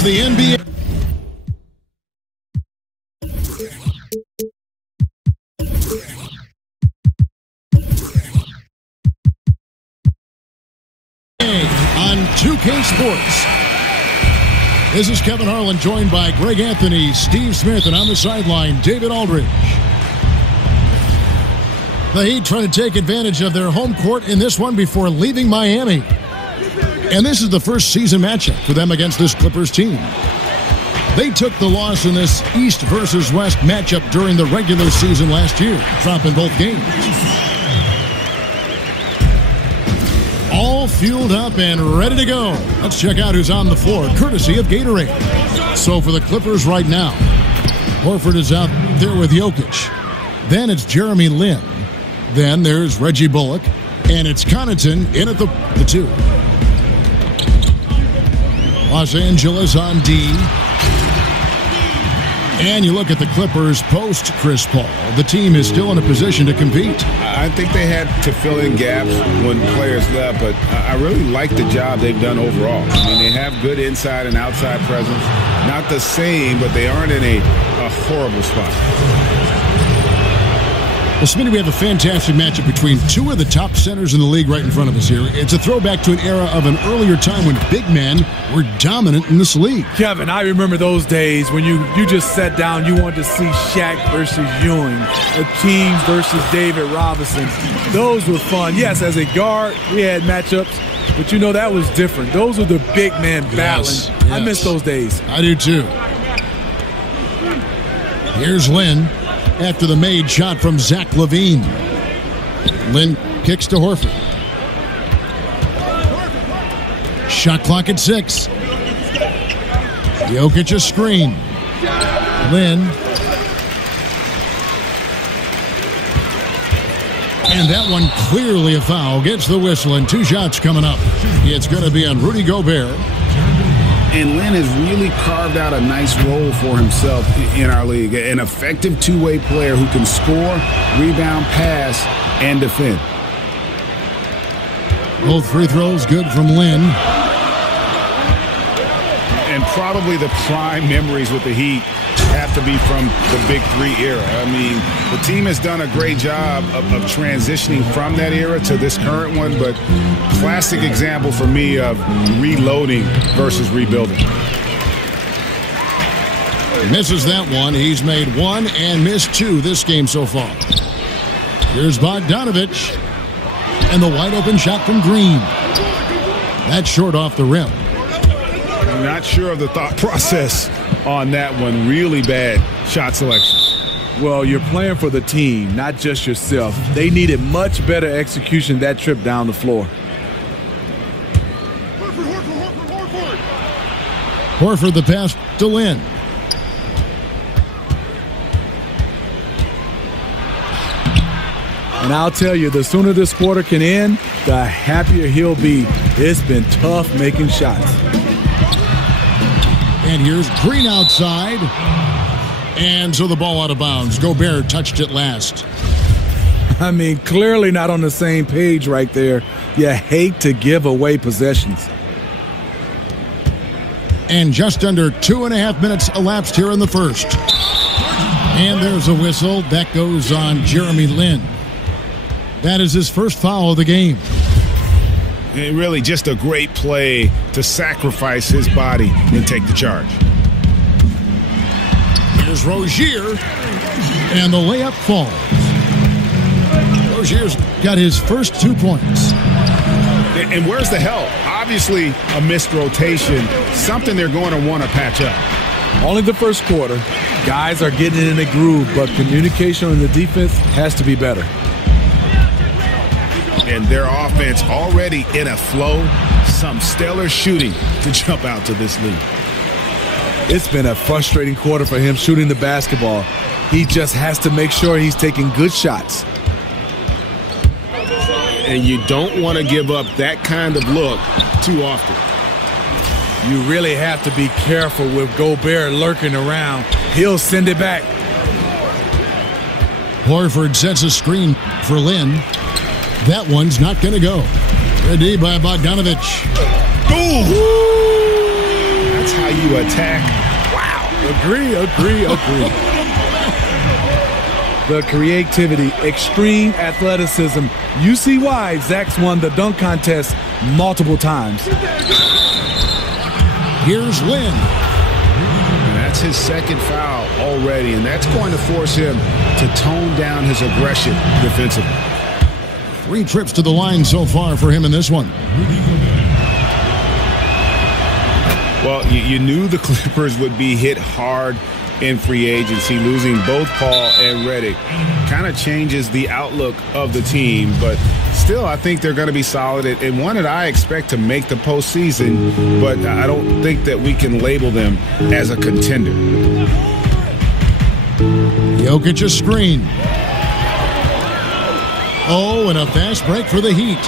of the NBA. On 2K Sports. This is Kevin Harlan, joined by Greg Anthony, Steve Smith, and on the sideline, David Aldridge. The Heat trying to take advantage of their home court in this one before leaving Miami. And this is the first season matchup for them against this Clippers team. They took the loss in this East versus West matchup during the regular season last year, dropping both games. All fueled up and ready to go. Let's check out who's on the floor, courtesy of Gatorade. So for the Clippers right now, Horford is out there with Jokic. Then it's Jeremy Lin. Then there's Reggie Bullock. And it's Connaughton in at the 2. Los Angeles on D. And you look at the Clippers post Chris Paul. The team is still in a position to compete. I think they had to fill in gaps when players left, but I really like the job they've done overall. I mean, they have good inside and outside presence. Not the same, but they aren't in a horrible spot. Well, Smitty, we have a fantastic matchup between two of the top centers in the league right in front of us here. It's a throwback to an era of an earlier time when big men were dominant in this league. Kevin, I remember those days when you just sat down, you wanted to see Shaq versus Ewing, Akeem versus David Robinson. Those were fun. Yes, as a guard, we had matchups, but that was different. Those were the big men battling. Yes. I miss those days. I do too. Here's Lin. After the made shot from Zach LaVine. Lin kicks to Horford. Shot clock at 6. Jokic a screen. Lin. And that one clearly a foul. Gets the whistle and 2 shots coming up. It's going to be on Rudy Gobert. And Lin has really carved out a nice role for himself in our league. An effective two-way player who can score, rebound, pass, and defend. Both free throws good from Lin. And probably the prime memories with the Heat have to be from the Big Three era. I mean, the team has done a great job of transitioning from that era to this current one, but classic example for me of reloading versus rebuilding. Misses that one. He's made 1 and missed 2 this game so far. Here's Bogdanovich. And the wide open shot from Green. That's short off the rim. I'm not sure of the thought process on that one. Really bad shot selection. Well, you're playing for the team, not just yourself. They needed much better execution that trip down the floor. Horford the pass to Lin. And I'll tell you, the sooner this quarter can end, the happier he'll be. It's been tough making shots. And here's Green outside. And so the ball out of bounds. Gobert touched it last. I mean, clearly not on the same page right there. You hate to give away possessions. And just under 2.5 minutes elapsed here in the first. And there's a whistle. That goes on Jeremy Lin. That is his first foul of the game. And really just a great play to sacrifice his body and take the charge. Here's Rozier. And the layup falls. Rozier's got his first 2 points. And where's the help? Obviously a missed rotation. Something they're going to want to patch up. Only the first quarter. Guys are getting in a groove, but communication on the defense has to be better. And their offense already in a flow. Some stellar shooting to jump out to this lead. It's been a frustrating quarter for him shooting the basketball. He just has to make sure he's taking good shots. And you don't want to give up that kind of look too often. You really have to be careful with Gobert lurking around. He'll send it back. Horford sets a screen for Lin. That one's not going to go. Ready by Bogdanovich. Ooh! That's that's how you attack. Wow. Agree. The creativity, extreme athleticism. You see why Zach's won the dunk contest multiple times. Here's Lynn. And that's his second foul already, and that's going to force him to tone down his aggression defensively. 3 trips to the line so far for him in this one. Well, you knew the Clippers would be hit hard in free agency. Losing both Paul and Redick kind of changes the outlook of the team, but still I think they're going to be solid and one that I expect to make the postseason, but I don't think that we can label them as a contender. Jokic a screen. Oh, and a fast break for the Heat.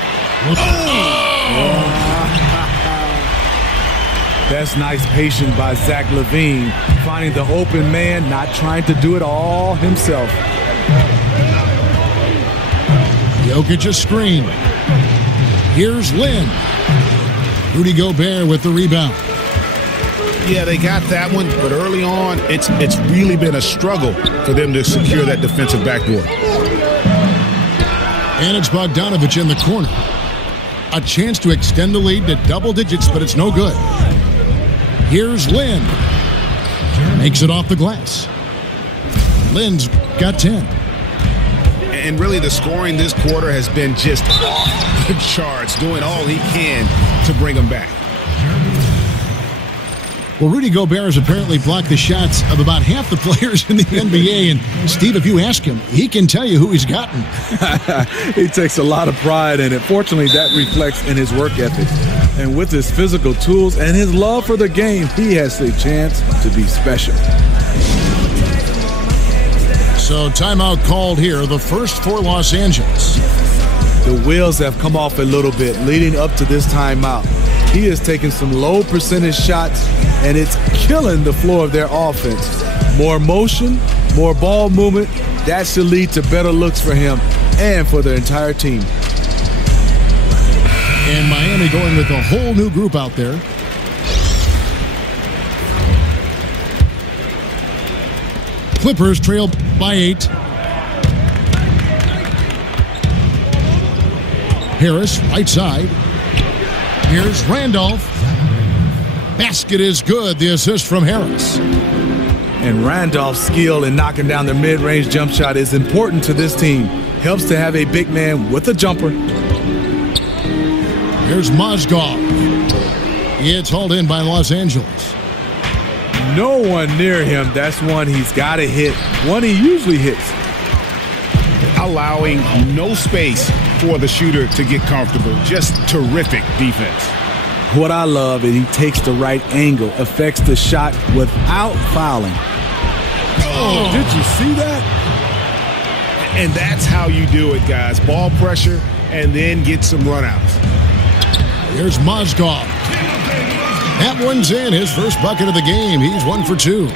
That's nice patience by Zach LaVine, finding the open man, not trying to do it all himself. Jokic a screen. Here's Lynn. Rudy Gobert with the rebound. Yeah, they got that one, but early on, it's really been a struggle for them to secure that defensive backboard. And it's Bogdanovich in the corner. A chance to extend the lead to double digits, but it's no good. Here's Lynn. Makes it off the glass. Lynn's got 10. And really the scoring this quarter has been just off the charts, doing all he can to bring them back. Well, Rudy Gobert has apparently blocked the shots of about half the players in the NBA. And, Steve, if you ask him, he can tell you who he's gotten. He takes a lot of pride in it. Fortunately, that reflects in his work ethic. And with his physical tools and his love for the game, he has a chance to be special. So timeout called here, the first for Los Angeles. The wheels have come off a little bit leading up to this timeout. He is taking some low percentage shots, and it's killing the floor of their offense. More motion, more ball movement, that should lead to better looks for him and for the entire team. And Miami going with a whole new group out there. Clippers trail by 8. Harris, right side. Here's Randolph. Basket is good. The assist from Harris. And Randolph's skill in knocking down the mid-range jump shot is important to this team. Helps to have a big man with a jumper. Here's Mozgov. It's hauled in by Los Angeles. No one near him. That's one he's got to hit. One he usually hits. Allowing no space for the shooter to get comfortable. Just terrific defense. What I love is he takes the right angle, affects the shot without fouling. Oh, did you see that? And that's how you do it, guys. Ball pressure and then get some runouts. Here's Mozgov. That one's in. His first bucket of the game. He's 1 for 2.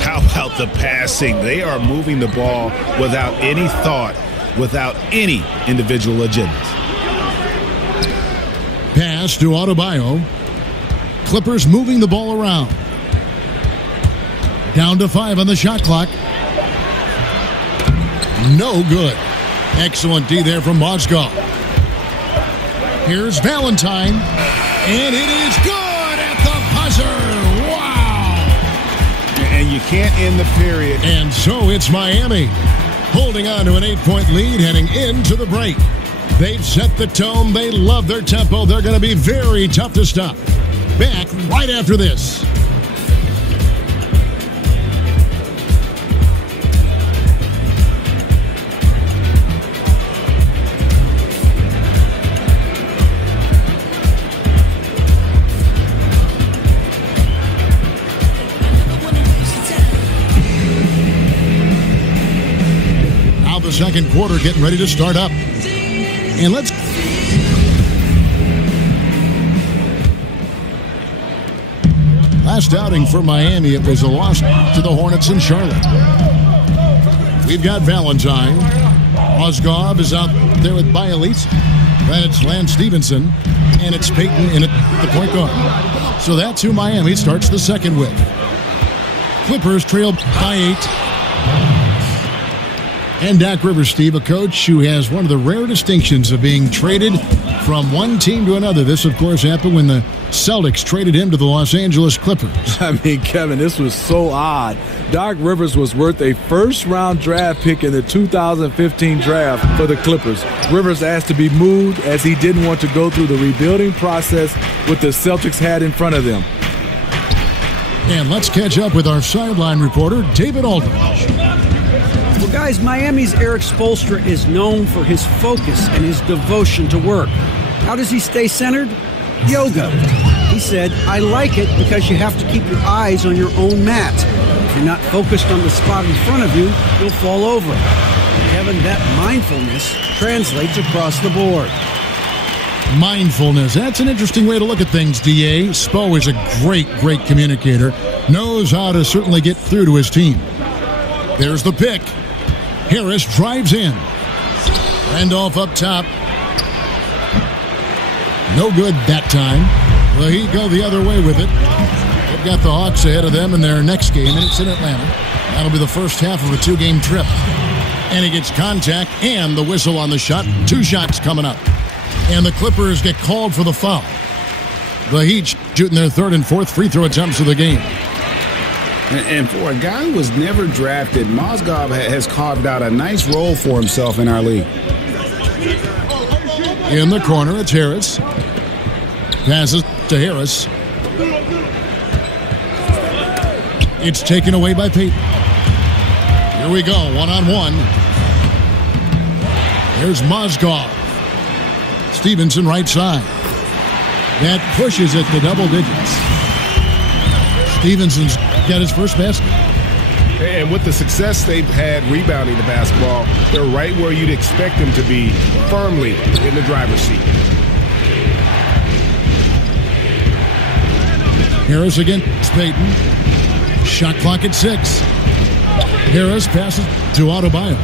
How about the passing? They are moving the ball without any thought, without any individual agendas. Pass to Adebayo. Clippers moving the ball around. Down to 5 on the shot clock. No good. Excellent D there from Mozgov. Here's Valentine. And it is good at the buzzer. Wow. And you can't end the period. And so it's Miami holding on to an 8-point lead heading into the break. They've set the tone. They love their tempo. They're going to be very tough to stop. Back right after this. The second quarter getting ready to start up. And let's last outing for Miami, it was a loss to the Hornets in Charlotte. We've got Valentine. Mozgov is out there with Bielitsa. Then it's Lance Stevenson, and it's Peyton in at the point guard. So that's who Miami starts the second with. Clippers trail by 8. And Doc Rivers, Steve, a coach who has one of the rare distinctions of being traded from one team to another. This, of course, happened when the Celtics traded him to the Los Angeles Clippers. I mean, Kevin, this was so odd. Doc Rivers was worth a first-round draft pick in the 2015 draft for the Clippers. Rivers asked to be moved as he didn't want to go through the rebuilding process with the Celtics had in front of them. And let's catch up with our sideline reporter, David Aldridge. Well, guys, Miami's Eric Spoelstra is known for his focus and his devotion to work. How does he stay centered? Yoga. He said, I like it because you have to keep your eyes on your own mat. If you're not focused on the spot in front of you, you'll fall over. Kevin, that mindfulness translates across the board. Mindfulness. That's an interesting way to look at things, D.A. Spo is a great communicator. Knows how to certainly get through to his team. There's the pick. Harris drives in. Randolph up top. No good that time. Well, he go the other way with it. They've got the Hawks ahead of them in their next game, and it's in Atlanta. That'll be the first half of a 2-game trip. And he gets contact and the whistle on the shot. 2 shots coming up. And the Clippers get called for the foul. The Heat shooting their 3rd and 4th free throw attempts of the game. And for a guy who was never drafted, Mozgov has carved out a nice role for himself in our league. In the corner, it's Harris. Passes to Harris. It's taken away by Payton. Here we go, one-on-one. There's Mozgov. Stevenson right side. That pushes it to double digits. Stevenson's got his first basket. And with the success they've had rebounding the basketball, they're right where you'd expect them to be, firmly in the driver's seat. Harris against Payton. Shot clock at 6. Harris passes to Adebayo.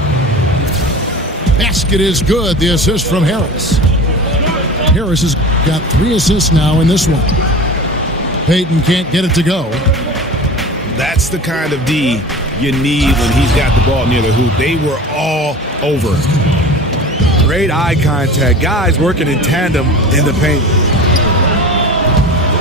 Basket is good. The assist from Harris. Harris has got 3 assists now in this one. Payton can't get it to go. That's the kind of D you need when he's got the ball near the hoop. They were all over. Great eye contact. Guys working in tandem in the paint.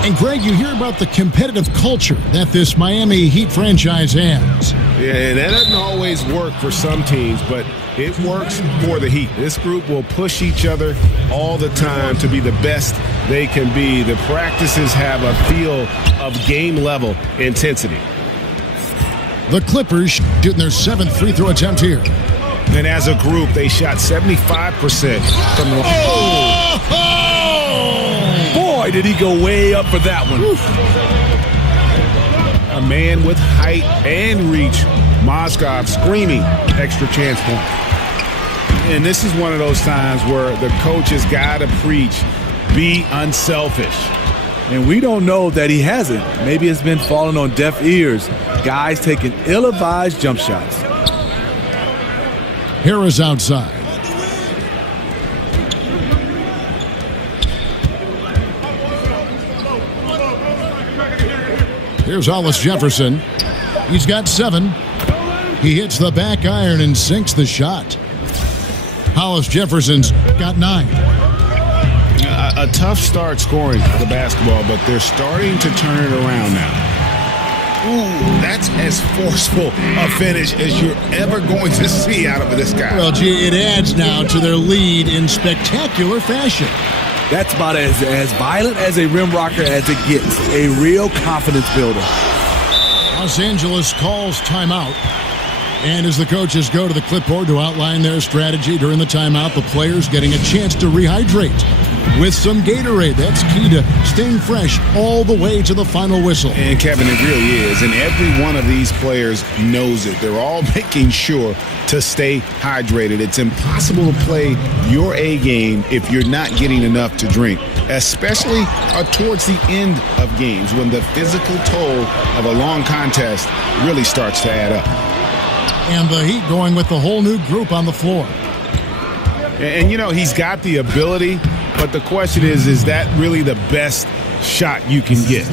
And Greg, you hear about the competitive culture that this Miami Heat franchise has. Yeah, and that doesn't always work for some teams, but it works for the Heat. This group will push each other all the time to be the best they can be. The practices have a feel of game-level intensity. The Clippers shooting their 7th free throw attempt here. And as a group, they shot 75% from the... Boy, did he go way up for that one. A man with height and reach. Mozgov screaming extra chance point. And this is one of those times where the coach has got to preach, be unselfish. And we don't know that he hasn't. Maybe it's been falling on deaf ears. Guys taking ill-advised jump shots. Harris outside. Here's Hollis Jefferson. He's got 7. He hits the back iron and sinks the shot. Hollis Jefferson's got 9. A tough start scoring the basketball, but they're starting to turn it around now. Ooh, that's as forceful a finish as you're ever going to see out of this guy. Well, gee, it adds now to their lead in spectacular fashion. That's about as violent as a rim rocker as it gets. A real confidence builder. Los Angeles calls timeout. And as the coaches go to the clipboard to outline their strategy during the timeout, the players getting a chance to rehydrate with some Gatorade. That's key to staying fresh all the way to the final whistle. And Kevin, it really is. And every one of these players knows it. They're all making sure to stay hydrated. It's impossible to play your A game if you're not getting enough to drink, especially towards the end of games when the physical toll of a long contest really starts to add up. And the Heat going with the whole new group on the floor. And you know, he's got the ability, but the question is that really the best shot you can get.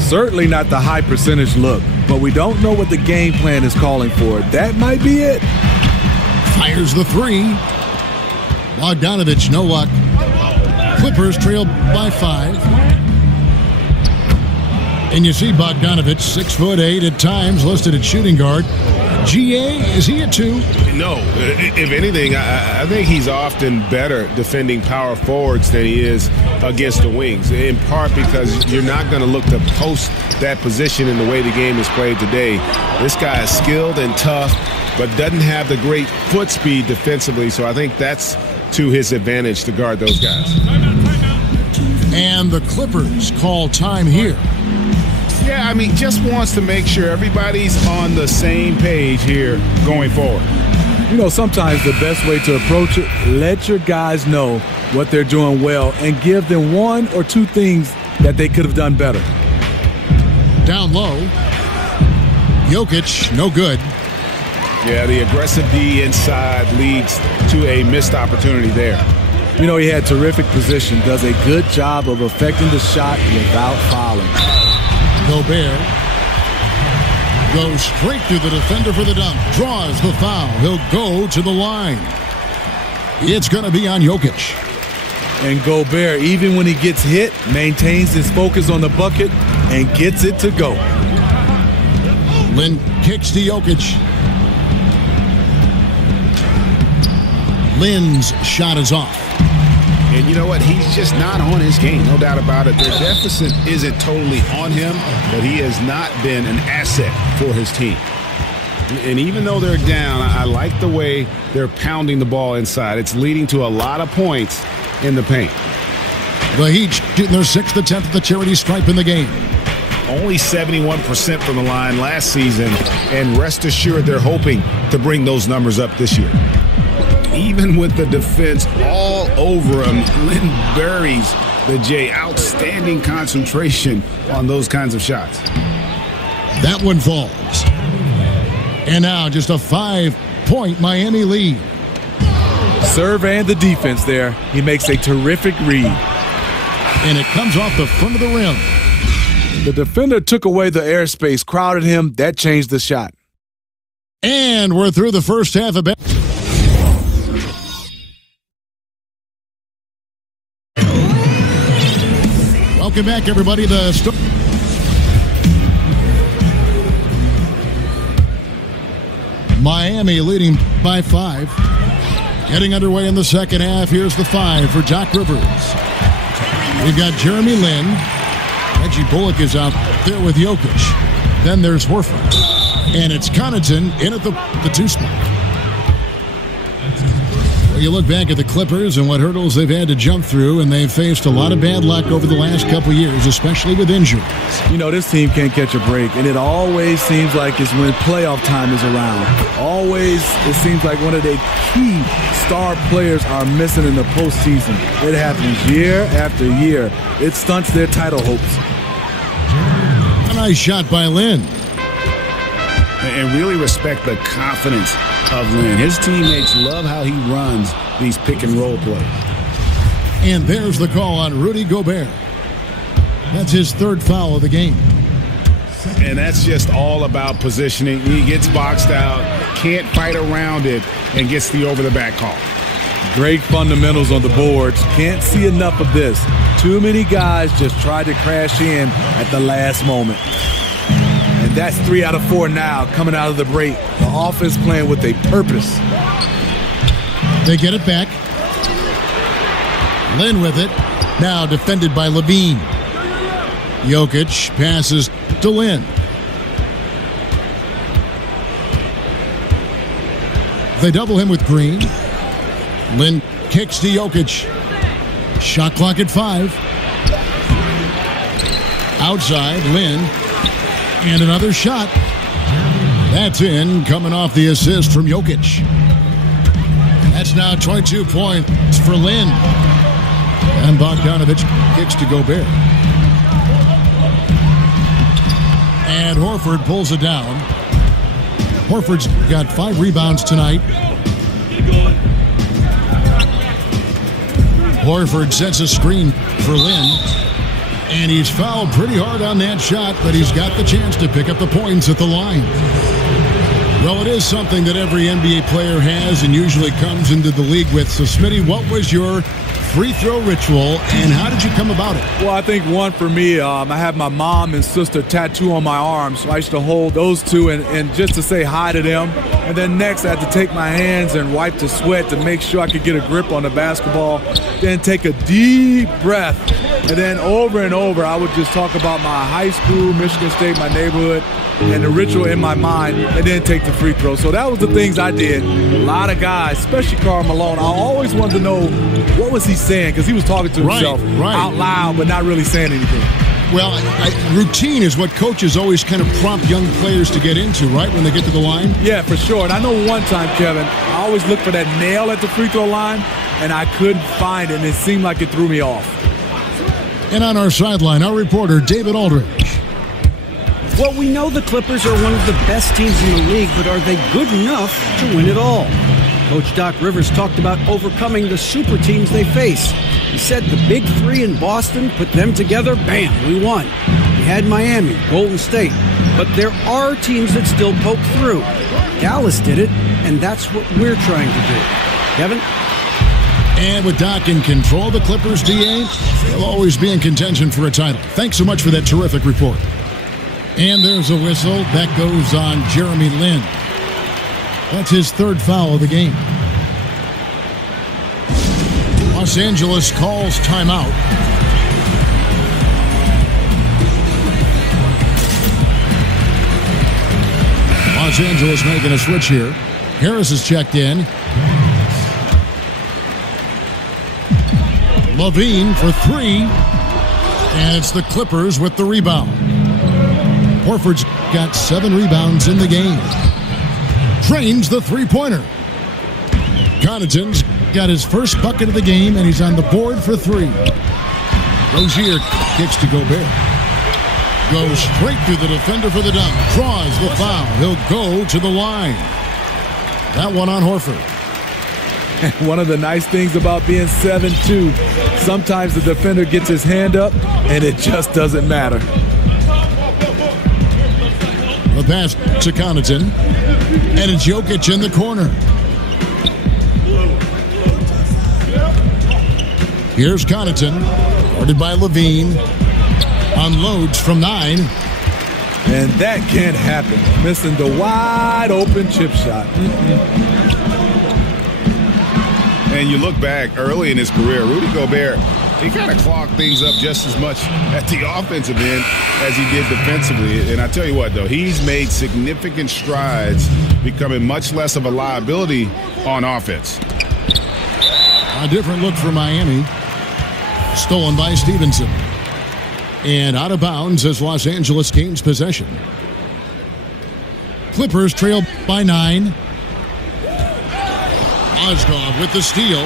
Certainly not the high percentage look, but we don't know what the game plan is calling for. That might be it. Fires the three. Bogdanovich, no luck. Clippers trail by 5. And you see Bogdanovich, 6'8" at times, listed at shooting guard. GA, is he a 2? No. If anything, I think he's often better defending power forwards than he is against the wings, in part because you're not going to look to post that position in the way the game is played today. This guy is skilled and tough, but doesn't have the great foot speed defensively, so I think that's to his advantage to guard those guys. And the Clippers call time here. Yeah, I mean, just wants to make sure everybody's on the same page here going forward. You know, sometimes the best way to approach it, let your guys know what they're doing well and give them 1 or 2 things that they could have done better. Down low. Jokic, no good. Yeah, the aggressive D inside leads to a missed opportunity there. You know, he had terrific position, does a good job of affecting the shot without fouling. Gobert goes straight through the defender for the dunk. Draws the foul. He'll go to the line. It's going to be on Jokic. And Gobert, even when he gets hit, maintains his focus on the bucket and gets it to go. Lin kicks to Jokic. Lin's shot is off. And you know what? He's just not on his game, no doubt about it. Their deficit isn't totally on him, but he has not been an asset for his team. And even though they're down, I like the way they're pounding the ball inside. It's leading to a lot of points in the paint. The Heat shooting their 6th attempt at the charity stripe in the game. Only 71% from the line last season, and rest assured they're hoping to bring those numbers up this year. Even with the defense all over him, Lin buries the J. Outstanding concentration on those kinds of shots. That one falls. And now just a 5-point Miami lead. Serve and the defense there. He makes a terrific read. And it comes off the front of the rim. The defender took away the airspace, crowded him. That changed the shot. And we're through the first half of basketball. Welcome back, everybody. Miami leading by 5. Getting underway in the second half. Here's the 5 for Doc Rivers. We've got Jeremy Lin. Reggie Bullock is out there with Jokic. Then there's Horford. And it's Connaughton in at the 2 spot. Well, you look back at the Clippers and what hurdles they've had to jump through, and they've faced a lot of bad luck over the last couple years, especially with injuries. You know, this team can't catch a break, and it always seems like it's when playoff time is around. Always, it seems like one of their key star players are missing in the postseason. It happens year after year. It stunts their title hopes. A nice shot by Lin. And really respect the confidence of Lin. His teammates love how he runs these pick-and-roll plays. And there's the call on Rudy Gobert. That's his 3rd foul of the game. And that's just all about positioning. He gets boxed out, can't fight around it, and gets the over-the-back call. Great fundamentals on the boards. Can't see enough of this. Too many guys just tried to crash in at the last moment. And that's 3 out of 4 now coming out of the break. The offense playing with a purpose. They get it back. Lin with it. Now defended by Levine. Jokic passes to Lin. They double him with Green. Lin kicks to Jokic. Shot clock at 5. Outside, Lin. And another shot. That's in, coming off the assist from Jokic. That's now 22 points for Lin. And Bogdanovich kicks to Gobert. And Horford pulls it down. Horford's got 5 rebounds tonight. Horford sets a screen for Lin. And he's fouled pretty hard on that shot, but he's got the chance to pick up the points at the line. Well, it is something that every NBA player has and usually comes into the league with. So, Smitty, what was your free throw ritual, and how did you come about it? Well, I think one for me, I have my mom and sister tattoo on my arm, so I used to hold those two and just to say hi to them. And then next, I had to take my hands and wipe the sweat to make sure I could get a grip on the basketball. Then take a deep breath. And then over and over, I would just talk about my high school, Michigan State, my neighborhood, and the ritual in my mind, and then take the free throw. So that was the things I did. A lot of guys, especially Karl Malone, I always wanted to know what was he saying, because he was talking to himself out loud, but not really saying anything. Well, routine is what coaches always kind of prompt young players to get into, right, when they get to the line? Yeah, for sure. And I know one time, Kevin, I always looked for that nail at the free throw line, and I couldn't find it, and it seemed like it threw me off. And on our sideline, our reporter, David Aldridge. Well, we know the Clippers are one of the best teams in the league, but are they good enough to win it all? Coach Doc Rivers talked about overcoming the super teams they face. He said the big three in Boston, put them together, bam, we won. We had Miami, Golden State, but there are teams that still poke through. Dallas did it, and that's what we're trying to do. Kevin? And with Doc in control, the Clippers, DA, will always be in contention for a title. Thanks so much for that terrific report. And there's a whistle. That goes on Jeremy Lin. That's his third foul of the game. Los Angeles calls timeout. Los Angeles making a switch here. Harris is checked in. Levine for three. And it's the Clippers with the rebound. Horford's got 7 rebounds in the game. Trains the three-pointer. Connaughton's got his first bucket of the game, and he's on the board for 3. Rozier kicks to Gobert. Goes straight through the defender for the dunk. Draws the foul. He'll go to the line. That one on Horford. One of the nice things about being 7'2", sometimes the defender gets his hand up, and it just doesn't matter. The pass to Connaughton, and it's Jokic in the corner. Here's Connaughton, guarded by Levine, unloads from 9. And that can't happen. Missing the wide open chip shot. And you look back early in his career, Rudy Gobert, he kind of clogged things up just as much at the offensive end as he did defensively. And I tell you what, though, he's made significant strides, becoming much less of a liability on offense. A different look for Miami. Stolen by Stevenson. And out of bounds as Los Angeles gains possession. Clippers trail by 9. Mozgov with the steal.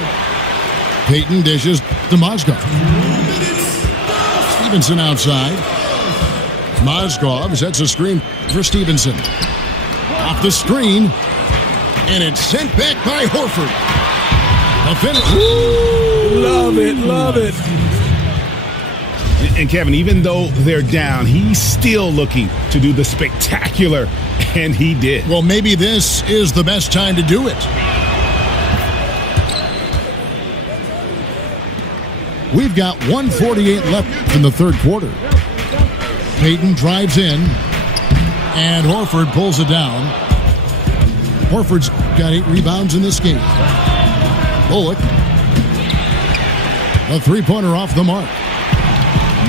Payton dishes to Mozgov. Stevenson outside. Mozgov sets a screen for Stevenson. Off the screen. And it's sent back by Horford. A finish. Love it, love it. And Kevin, even though they're down, he's still looking to do the spectacular, and he did. Well, maybe this is the best time to do it. We've got 1:48 left in the third quarter. Payton drives in, and Horford pulls it down. Horford's got 8 rebounds in this game. Bullock. A three-pointer off the mark.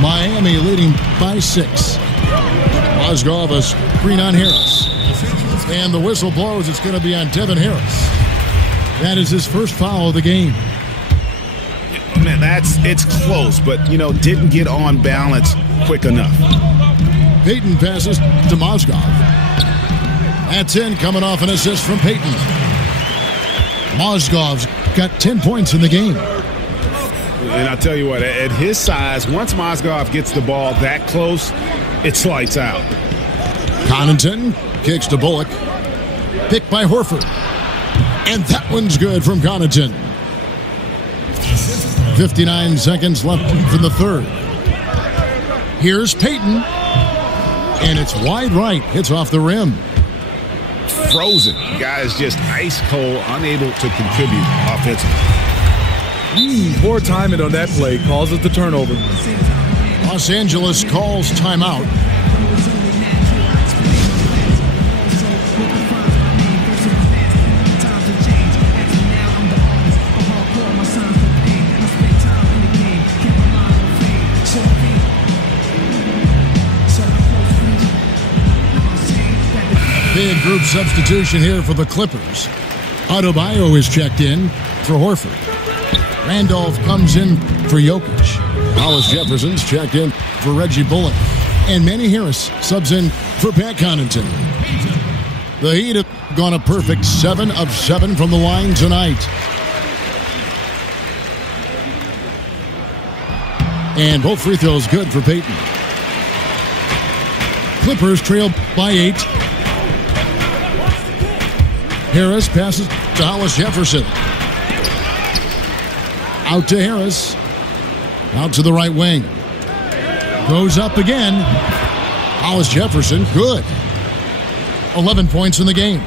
Miami leading by 6. Mozgov a screen on Harris. And the whistle blows. It's going to be on Devin Harris. That is his first foul of the game. Man, it's close, but, didn't get on balance quick enough. Payton passes to Mozgov. That's in, coming off an assist from Payton. Mozgov's got 10 points in the game. And I'll tell you what, at his size, once Mozgov gets the ball that close, it's lights out. Connaughton kicks to Bullock. Picked by Horford. And that one's good from Connaughton. 59 seconds left for the third. Here's Payton. And it's wide right. Hits off the rim. Frozen. Guy is just ice cold, unable to contribute offensively. Poor timing on that play causes the turnover. Los Angeles calls timeout. Big group substitution here for the Clippers. Adebayo is checked in for Horford. Randolph comes in for Jokic. Hollis Jefferson's checked in for Reggie Bullock. And Manny Harris subs in for Pat Connaughton. The Heat have gone a perfect 7 of 7 from the line tonight. And both free throws good for Payton. Clippers trail by 8. Harris passes to Hollis Jefferson. Out to Harris. Out to the right wing. Goes up again. Hollis Jefferson, good. 11 points in the game.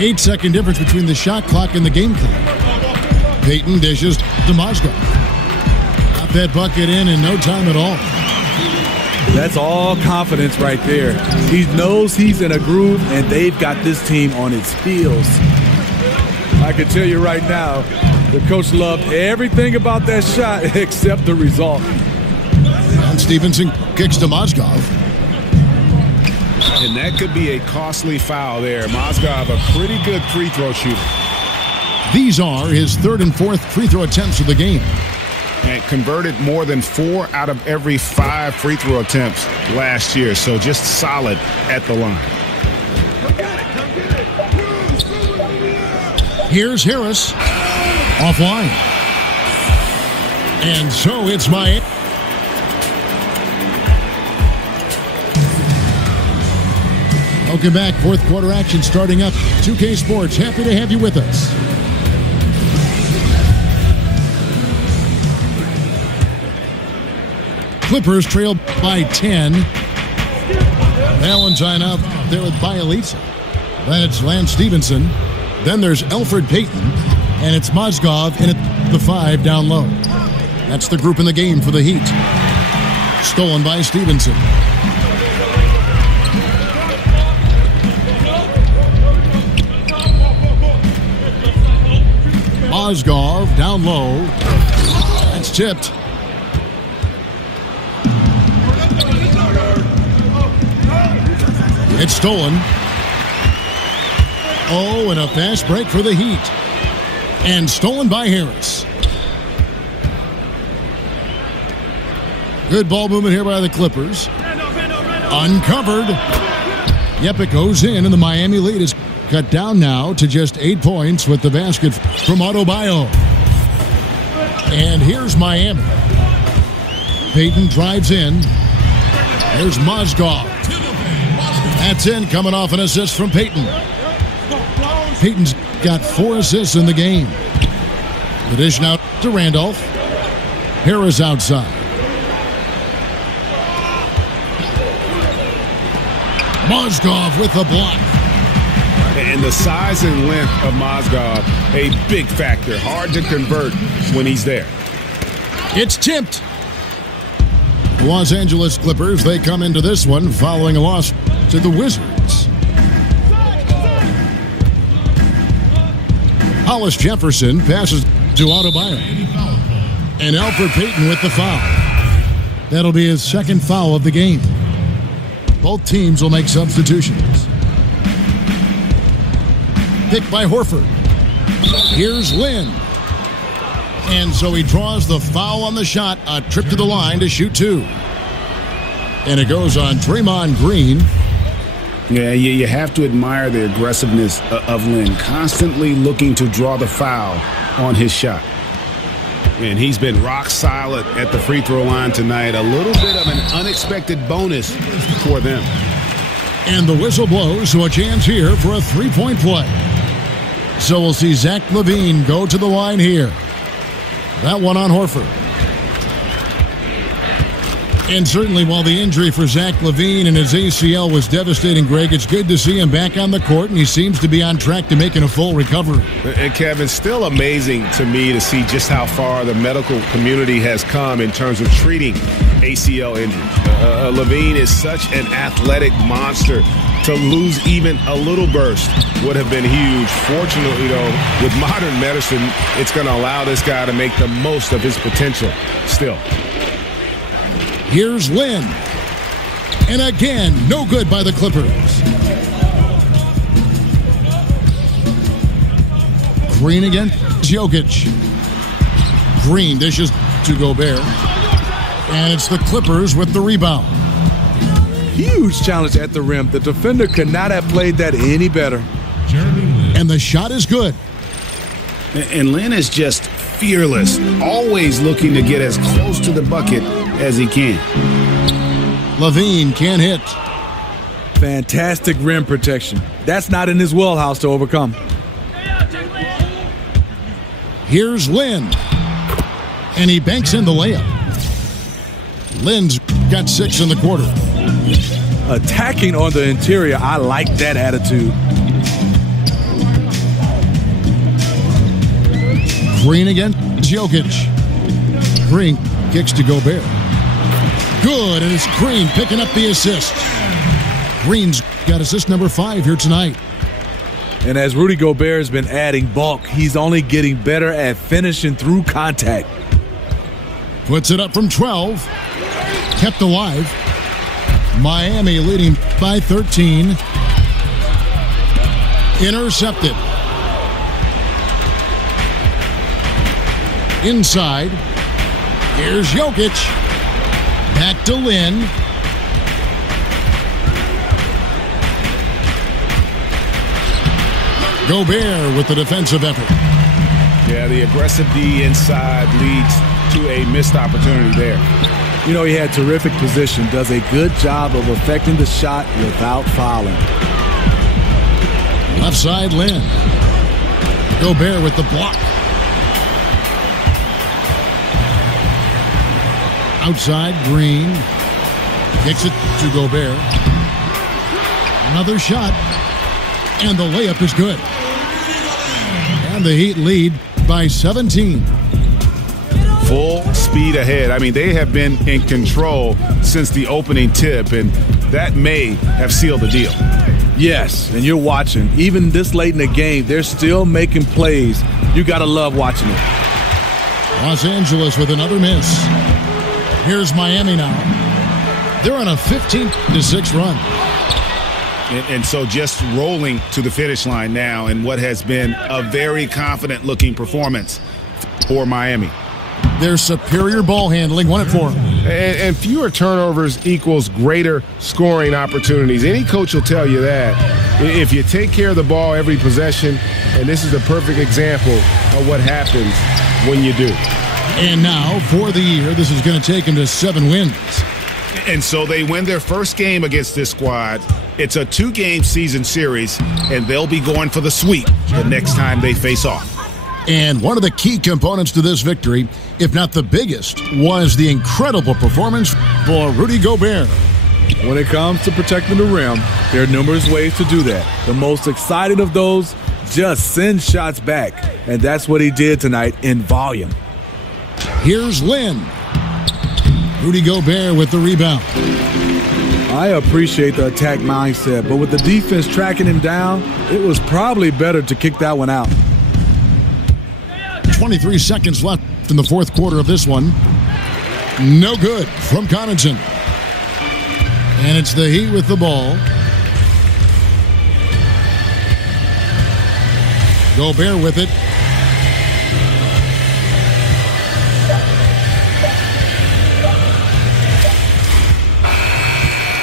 8-second difference between the shot clock and the game clock. Payton dishes to Mozgov. Got that bucket in no time at all. That's all confidence right there. He knows he's in a groove, and they've got this team on its heels. I can tell you right now, the coach loved everything about that shot except the result. And Stevenson kicks to Mozgov. And that could be a costly foul there. Mozgov, a pretty good free throw shooter. These are his 3rd and 4th free throw attempts of the game. And converted more than 4 out of every 5 free throw attempts last year. So just solid at the line. Here's Harris. Offline. And so it's Miami. Welcome back. 4th quarter action starting up. 2K Sports. Happy to have you with us. Clippers trail by 10. Valentine out there with Bielitsa. Then it's Lance Stevenson. Then there's Elfrid Payton. And it's Mozgov in at the 5 down low. That's the group in the game for the Heat. Stolen by Stevenson. Mozgov down low. That's tipped. It's stolen. Oh, and a fast break for the Heat. And stolen by Harris. Good ball movement here by the Clippers. Uncovered. Yep, it goes in, and the Miami lead is cut down now to just 8 points with the basket from Adebayo. And here's Miami. Payton drives in. There's Mozgov. That's in, coming off an assist from Payton. Payton's got 4 assists in the game. The dish now to Randolph. Harris outside. Mozgov with the block. And the size and length of Mozgov, a big factor. Hard to convert when he's there. It's tipped. The Los Angeles Clippers, they come into this one following a loss to the Wizards. Hollis Jefferson passes to Adebayo. And Elfrid Payton with the foul. That'll be his 2nd foul of the game. Both teams will make substitutions. Picked by Horford. Here's Lynn. And so he draws the foul on the shot. A trip to the line to shoot 2. And it goes on Draymond Green. Yeah, you have to admire the aggressiveness of Lynn, constantly looking to draw the foul on his shot. And he's been rock solid at the free throw line tonight. A little bit of an unexpected bonus for them. And the whistle blows, so a chance here for a 3-point play. So we'll see Zach LaVine go to the line here. That one on Horford. And certainly while the injury for Zach LaVine and his ACL was devastating, Greg, it's good to see him back on the court, and he seems to be on track to making a full recovery. And Kevin, still amazing to me to see just how far the medical community has come in terms of treating ACL injuries. LaVine is such an athletic monster. To lose even a little burst would have been huge. Fortunately, though, with modern medicine, it's going to allow this guy to make the most of his potential still. Here's Lynn. And again, no good by the Clippers. Green again. Jokic. Green dishes to Gobert. And it's the Clippers with the rebound. Huge challenge at the rim. The defender could not have played that any better. And the shot is good. And Lynn is just fearless, always looking to get as close to the bucket as he can. LaVine can't hit. Fantastic rim protection. That's not in his wheelhouse to overcome. Here's Lynn. And he banks in the layup. Lynn's got 6 in the quarter. Attacking on the interior, I like that attitude. Green again. Jokic. Green kicks to Gobert. Good, and it's Green picking up the assist. Green's got assist number 5 here tonight. And as Rudy Gobert has been adding bulk, he's only getting better at finishing through contact. Puts it up from 12. Kept alive. Miami leading by 13. Intercepted. Inside. Here's Jokic. Back to Lynn. Gobert with the defensive effort. Yeah, the aggressive D inside leads to a missed opportunity there. You know, he had terrific position, does a good job of affecting the shot without fouling. Left side, Lynn. Gobert with the block. Outside, Green. Kicks it to Gobert. Another shot. And the layup is good. And the Heat lead by 17. Full speed ahead. I mean, they have been in control since the opening tip, and that may have sealed the deal. Yes, and you're watching. Even this late in the game, they're still making plays. You got to love watching it. Los Angeles with another miss. Here's Miami now. They're on a 15-6 run. And so just rolling to the finish line now in what has been a very confident-looking performance for Miami. Their superior ball handling won it for them. And fewer turnovers equals greater scoring opportunities. Any coach will tell you that. If you take care of the ball every possession, and this is a perfect example of what happens when you do. And now, for the year, this is going to take them to 7 wins. And so they win their first game against this squad. It's a 2-game season series, and they'll be going for the sweep the next time they face off. And one of the key components to this victory, if not the biggest, was the incredible performance for Rudy Gobert. When it comes to protecting the rim, there are numerous ways to do that. The most exciting of those, just send shots back. And that's what he did tonight in volume. Here's Lynn. Rudy Gobert with the rebound. I appreciate the attack mindset, but with the defense tracking him down, it was probably better to kick that one out. 23 seconds left in the fourth quarter of this one. No good from Connaughton. And it's the Heat with the ball. Gobert with it.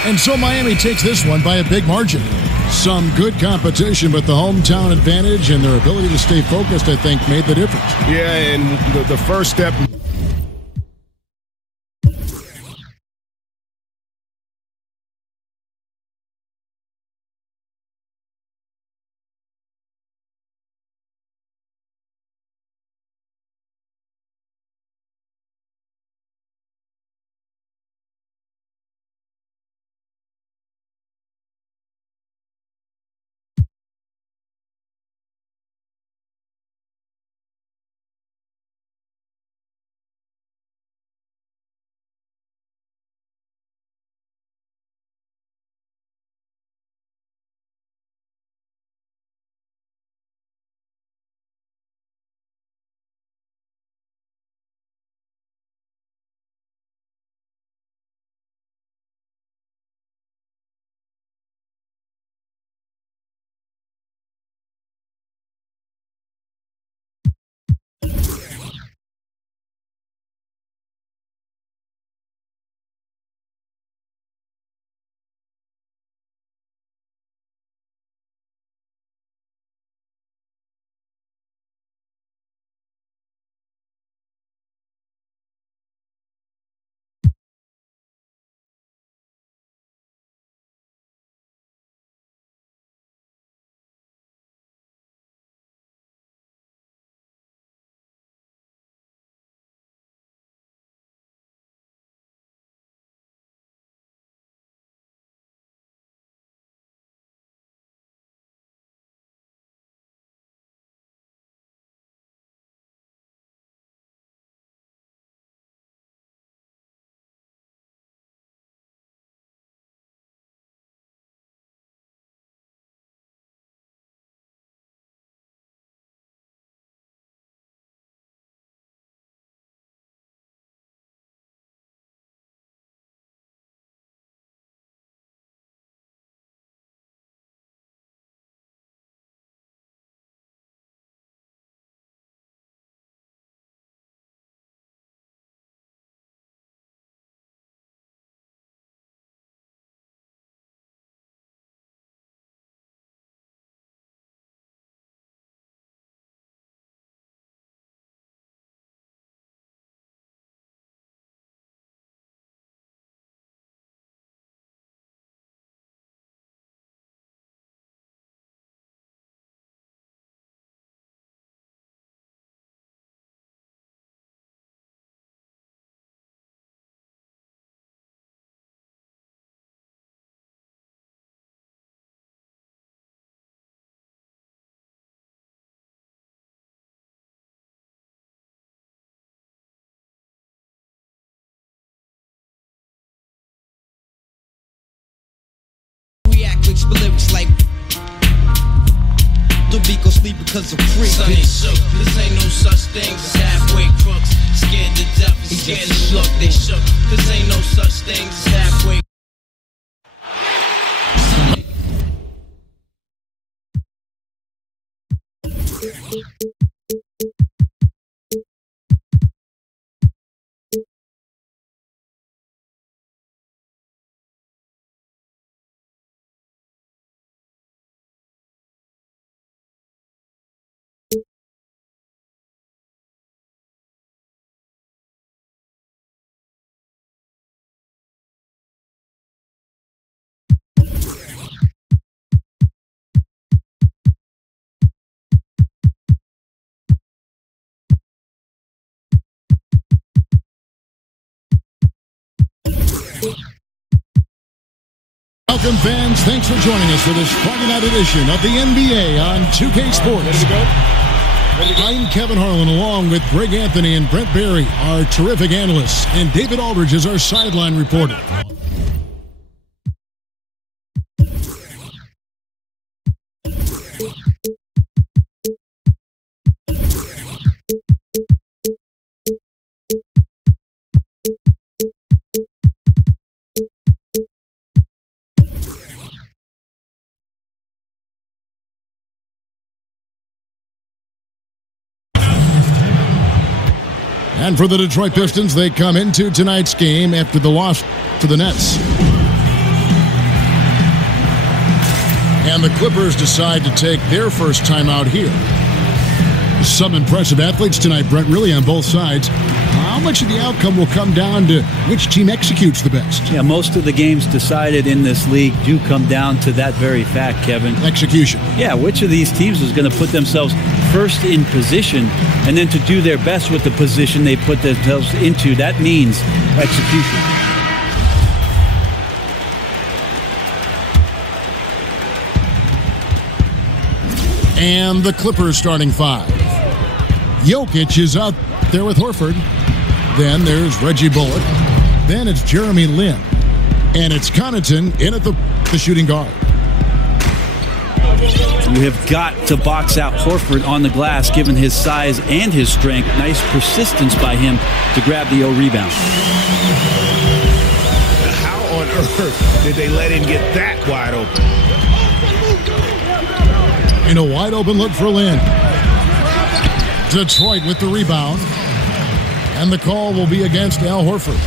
And so Miami takes this one by a big margin. Some good competition, but the hometown advantage and their ability to stay focused, I think, made the difference. Yeah, and the first step backwards, but lyrics like don't be gon' sleep because I'm free. Son ain't shook, this ain't no such thing as halfway crooks. Scared to death and scared to shook. They shook, this ain't no such thing as halfway. Welcome, fans. Thanks for joining us for this Friday night edition of the NBA on 2K Sports. I'm Kevin Harlan, along with Greg Anthony and Brent Barry, our terrific analysts, and David Aldridge is our sideline reporter. And for the Detroit Pistons, they come into tonight's game after the loss to the Nets. And the Clippers decide to take their first time out here. Some impressive athletes tonight, Brent, really on both sides. How much of the outcome will come down to which team executes the best? Yeah, most of the games decided in this league do come down to that very fact, Kevin. Execution. Yeah, which of these teams is going to put themselves first in position and then to do their best with the position they put themselves into. That means execution. And the Clippers starting five. Jokic is out there with Horford. Then there's Reggie Bullock. Then it's Jeremy Lin. And it's Connaughton in at the shooting guard. You have got to box out Horford on the glass, given his size and his strength. Nice persistence by him to grab the rebound. How on earth did they let him get that wide open? And a wide open look for Lin. Detroit with the rebound. And the call will be against Al Horford.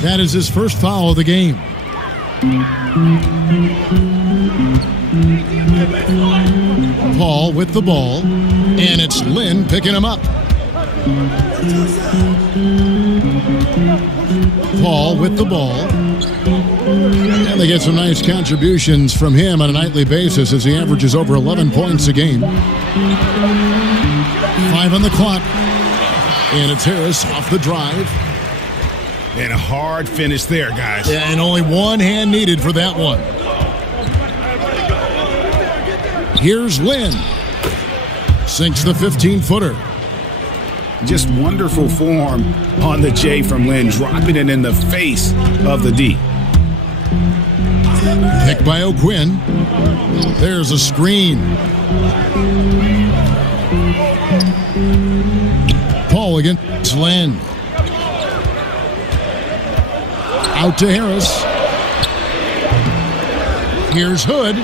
That is his first foul of the game. Paul with the ball. And it's Lin picking him up. Paul with the ball. And they get some nice contributions from him on a nightly basis as he averages over 11 points a game. 5 on the clock. And it's Harris off the drive. And a hard finish there, guys. Yeah, and only one hand needed for that one. Here's Lin. Sinks the 15-footer. Just wonderful form on the J from Lin, dropping it in the face of the D. Picked by O'Quinn. There's a screen. Paul against Lin. Out to Harris. Here's Hood.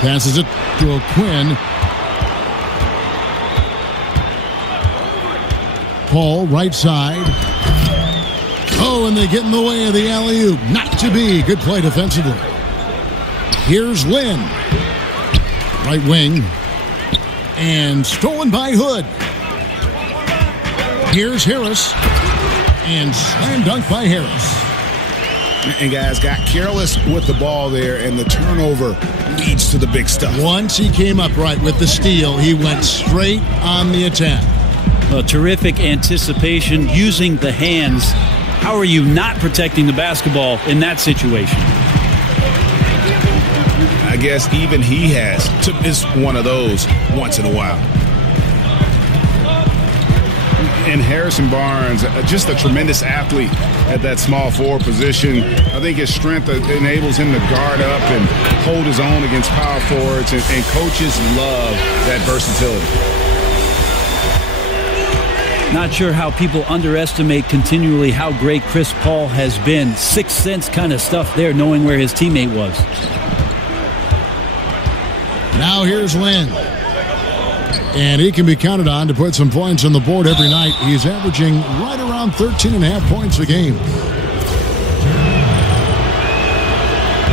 Passes it to O'Quinn. Paul, right side. Oh, and they get in the way of the alley-oop. Not to be. Good play defensively. Here's Lin. Right wing. And stolen by Hood. Here's Harris. And slam dunk by Harris. And guys got careless with the ball there, and the turnover leads to the big stuff. Once he came up right with the steal, he went straight on the attack. Well, terrific anticipation using the hands. How are you not protecting the basketball in that situation? I guess even he has to miss one of those once in a while. And Harrison Barnes, just a tremendous athlete at that small forward position. I think his strength enables him to guard up and hold his own against power forwards, and coaches love that versatility. Not sure how people underestimate continually how great Chris Paul has been. Sixth sense kind of stuff there, knowing where his teammate was. Now here's Lynn. And he can be counted on to put some points on the board every night. He's averaging right around 13.5 points a game.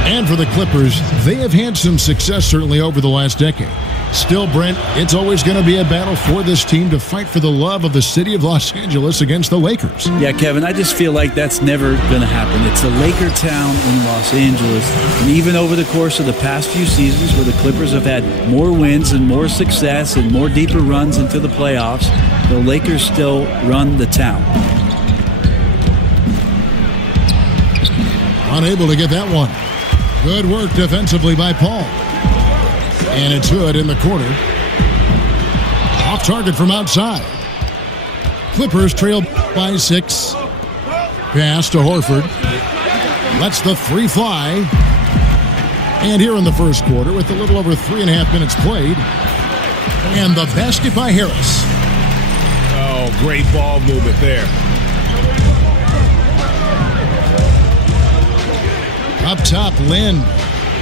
And for the Clippers, they have had some success certainly over the last decade. Still, Brent, it's always going to be a battle for this team to fight for the love of the city of Los Angeles against the Lakers. Yeah, Kevin, I just feel like that's never going to happen. It's a Laker town in Los Angeles. And even over the course of the past few seasons where the Clippers have had more wins and more success and more deeper runs into the playoffs, the Lakers still run the town. Unable to get that one. Good work defensively by Paul. And it's Hood in the corner. Off target from outside. Clippers trail by 6. Pass to Horford. Lets the three fly. And here in the first quarter, with a little over 3.5 minutes played. And the basket by Harris. Oh, great ball movement there. Up top, Lynn.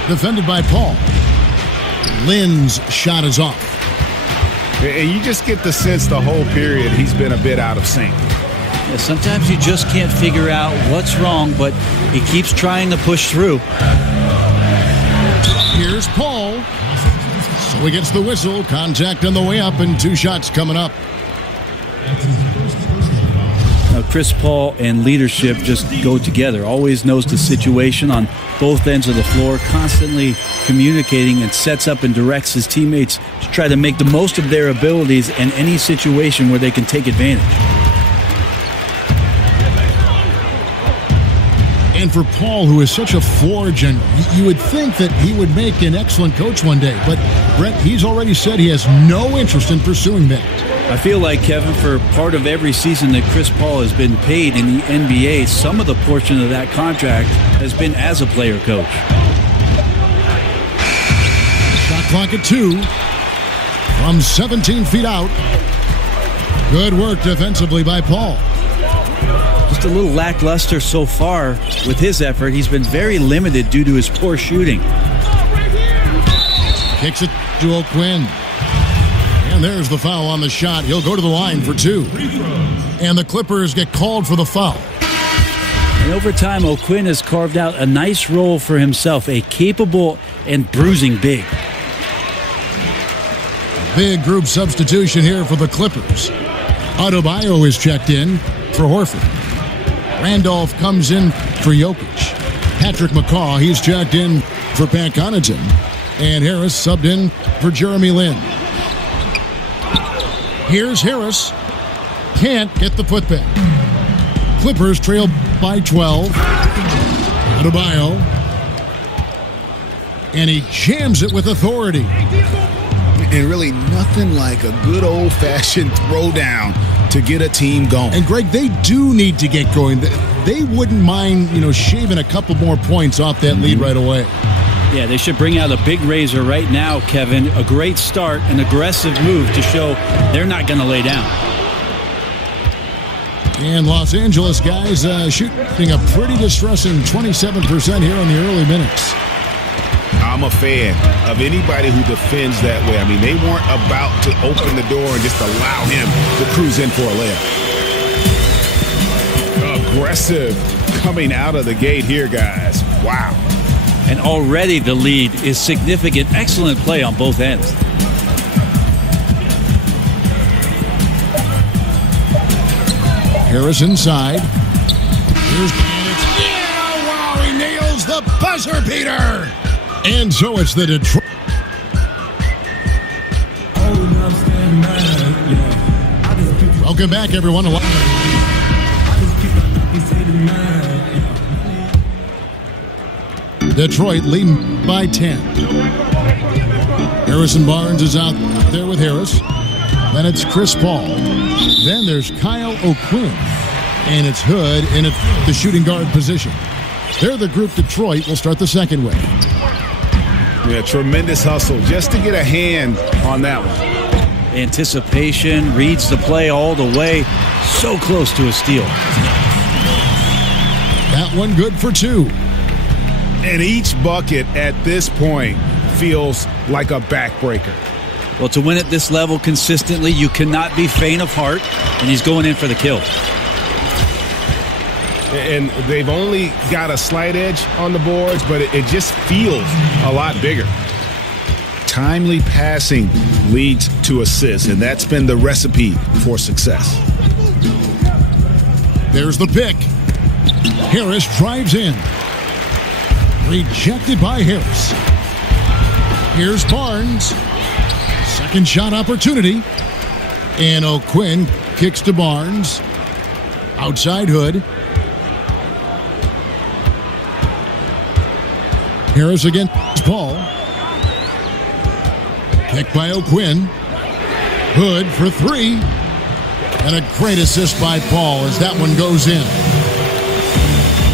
Defended by Paul. Lynn's shot is off. And you just get the sense the whole period he's been a bit out of sync. Yeah, sometimes you just can't figure out what's wrong, but he keeps trying to push through. Here's Paul. So he gets the whistle. Contact on the way up, and 2 shots coming up. Now, Chris Paul and leadership just go together. Always knows the situation on both ends of the floor, constantly communicating, and sets up and directs his teammates to try to make the most of their abilities in any situation where they can take advantage. And for Paul, who is such a floor general, you would think that he would make an excellent coach one day. But, Brett, he's already said he has no interest in pursuing that. I feel like, Kevin, for part of every season that Chris Paul has been paid in the NBA, some of the portion of that contract has been as a player coach. Shot clock at 2 from 17 feet out. Good work defensively by Paul. Just a little lackluster so far with his effort. He's been very limited due to his poor shooting. Kicks it to O'Quinn. And there's the foul on the shot. He'll go to the line for 2. And the Clippers get called for the foul. And over time, O'Quinn has carved out a nice role for himself, a capable and bruising big. A big group substitution here for the Clippers. Adebayo is checked in for Horford. Randolph comes in for Jokic. Patrick McCaw, he's checked in for Pat Connaughton. And Harris subbed in for Jeremy Lin. Here's Harris. Can't get the putback. Clippers trail by 12. Adebayo. And he jams it with authority. And really nothing like a good old-fashioned throwdown to get a team going. And, Greg, they do need to get going. They wouldn't mind, shaving a couple more points off that lead right away. Yeah, they should bring out a big razor right now, Kevin. A great start, an aggressive move to show they're not going to lay down. And Los Angeles guys shooting a pretty distressing 27% here in the early minutes. I'm a fan of anybody who defends that way. I mean, they weren't about to open the door and just allow him to cruise in for a layup. Aggressive coming out of the gate here, guys. Wow. And already the lead is significant. Excellent play on both ends. Harris inside. Here's yeah! Wow, he nails the buzzer beater! And so it's the Detroit. Welcome back, everyone. Detroit leading by 10. Harrison Barnes is out there with Harris. Then it's Chris Paul. Then there's Kyle O'Quinn. And it's Hood in the shooting guard position. They're the group Detroit will start the second with. Yeah, tremendous hustle just to get a hand on that one. Anticipation, reads the play all the way. So close to a steal. That one good for 2. And each bucket at this point feels like a backbreaker. Well, to win at this level consistently, you cannot be faint of heart, and he's going in for the kill. And they've only got a slight edge on the boards, but it just feels a lot bigger. Timely passing leads to assists, and that's been the recipe for success. There's the pick. Harris drives in. Rejected by Harris. Here's Barnes. Second shot opportunity. And O'Quinn kicks to Barnes. Outside Hood. Harris against Paul. Kick by O'Quinn. Hood for 3. And a great assist by Paul as that one goes in.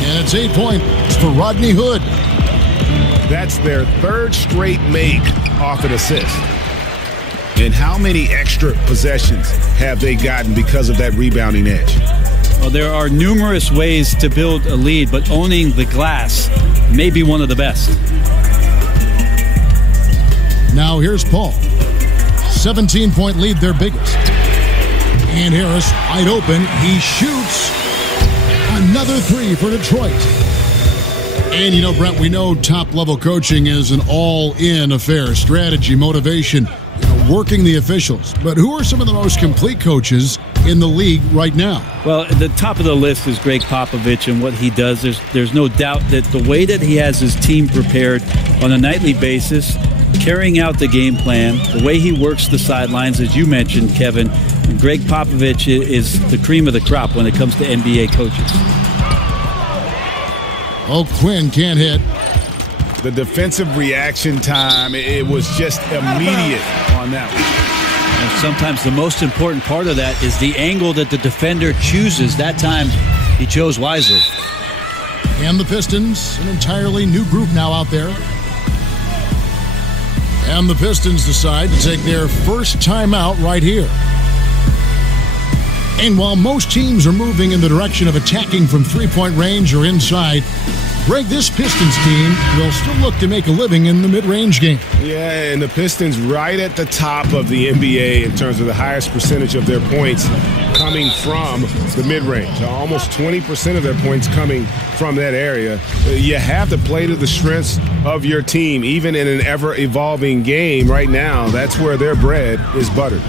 And it's 8 points for Rodney Hood. That's their third straight make off an assist. And how many extra possessions have they gotten because of that rebounding edge? Well, there are numerous ways to build a lead, but owning the glass may be one of the best. Now here's Paul. 17-point lead, their biggest. And Harris wide open. He shoots another 3 for Detroit. And, you know, Brent, we know top-level coaching is an all-in affair. Strategy, motivation, working the officials. But who are some of the most complete coaches in the league right now? Well, at the top of the list is Greg Popovich and what he does. There's no doubt that the way that he has his team prepared on a nightly basis, carrying out the game plan, the way he works the sidelines, as you mentioned, Kevin, Greg Popovich is the cream of the crop when it comes to NBA coaches. O'Quinn can't hit. The defensive reaction time, it was just immediate on that one. And sometimes the most important part of that is the angle that the defender chooses. That time, he chose wisely. And the Pistons, an entirely new group now out there. And the Pistons decide to take their first timeout right here. And while most teams are moving in the direction of attacking from three-point range or inside, Greg, this Pistons team will still look to make a living in the mid-range game. Yeah, and the Pistons right at the top of the NBA in terms of the highest percentage of their points coming from the mid-range. Almost 20% of their points coming from that area. You have to play to the strengths of your team, even in an ever-evolving game. Right now, that's where their bread is buttered.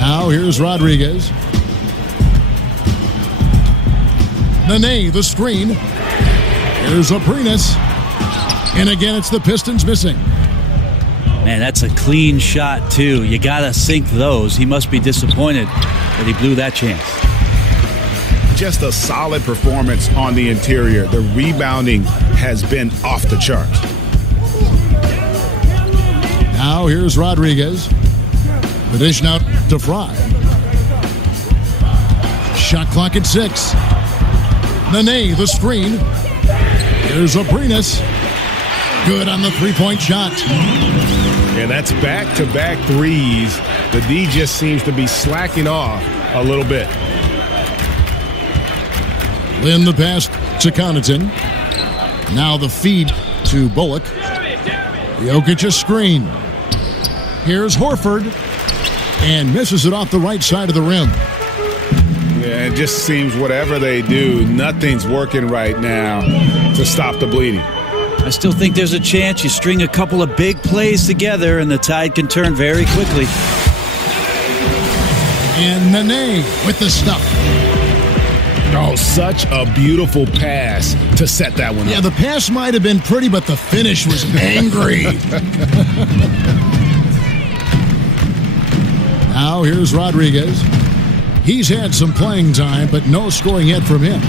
Now here's Rodriguez. Nene, the screen. Here's Aprinas. And again, it's the Pistons missing. Man, that's a clean shot, too. You got to sink those. He must be disappointed that he blew that chance. Just a solid performance on the interior. The rebounding has been off the charts. Now here's Rodriguez. The dish out to Fry. Shot clock at 6. Nene, the screen. Here's Aprinas. Good on the three-point shot. And that's back-to-back threes. The D just seems to be slacking off a little bit. Lynn the pass to Connaughton. Now the feed to Bullock. Jokic a screen. Here's Horford. And misses it off the right side of the rim. Yeah, it just seems whatever they do, nothing's working right now to stop the bleeding. I still think there's a chance you string a couple of big plays together and the tide can turn very quickly. And Nene with the stuff. Oh, such a beautiful pass to set that one up. Yeah, the pass might have been pretty, but the finish was angry. Now here's Rodriguez. He's had some playing time, but no scoring yet from him.